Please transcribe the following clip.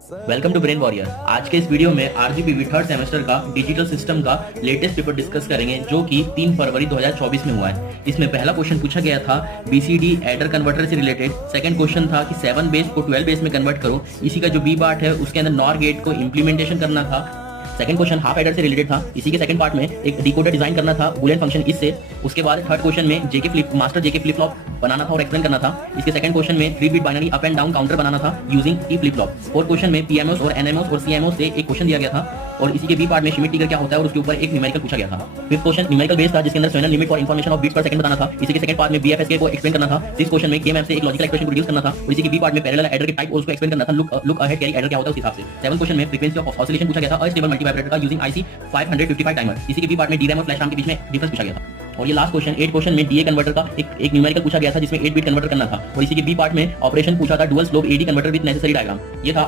Welcome to brain warrior. आज के इस वीडियो में आरजीपीवी थर्ड सेमेस्टर का डिजिटल सिस्टम का लेटेस्ट पेपर डिस्कस करेंगे जो कि 3 फरवरी 2024 में हुआ है। इसमें पहला क्वेश्चन पूछा गया था बीसीडी एडर कन्वर्टर से रिलेटेड। सेकंड क्वेश्चन था कि 7 बेस को 12 बेस में कन्वर्ट करो। इसी का जो बी पार्ट है उसके अंदर नॉर गेट को इम्प्लीमेंटेशन करना था। सेकंड क्वेश्चन हाफ एडर से रिलेटेड था। इसी के सेकंड पार्ट में एक डिकोडर डिजाइन करना था बूलियन फंक्शन इससे। उसके बाद थर्ड क्वेश्चन में मास्टर जेके फ्लिप फ्लॉप बनाना था और एक्सप्लेन करना था। इसके सेकंड क्वेश्चन में 3 bit binary up and down counter बनाना था using T flip flop. Fourth question में पीएमओस और एनएमओस और सीएमओस से एक क्वेश्चन दिया गया था और इसी के बी पार्ट में श्मिट ट्रिगर क्या होता है और उसके ऊपर एक न्यूमेरिकल पूछा गया था। फिफ्थ क्वेश्चन न्यूमेरिकल बेस था जिसके अंदर स्वेनल limit for information of bits per second बताना था। इसी के सेकंड पार्ट में बीएफएसके को एक्सप्लेन करना था। सिक्स्थ क्वेश्चन में के मैप से एक लॉजिकल एक्सप्रेशन को रिड्यूस करना था और इसी के बी पार्ट में पैरेलल एडर के टाइप और उसको एक्सप्लेन करना था। लुक अहेड कैरी एडर क्या होता है उस हिसाब से। सेवंथ क्वेश्चन में फ्रीक्वेंसी ऑफ ऑसिलेशन पूछा गया था अस्टेबल मल्टीवाइब्रेटर का यूजिंग आईसी 555 टाइमर। इसी के बी पार्ट में डीरैम और फ्लैश रैम के बीच में डिफरेंस पूछा गया था। और ये लास्ट क्वेश्चन 8 क्वेश्चन में डीए कन्वर्टर का एक न्यूमेरिकल पूछा गया था जिसमें 8 बिट कन्वर्टर करना था और इसी के बी पार्ट में ऑपरेशन पूछा था dual slope AD converter with necessary diagram. ये था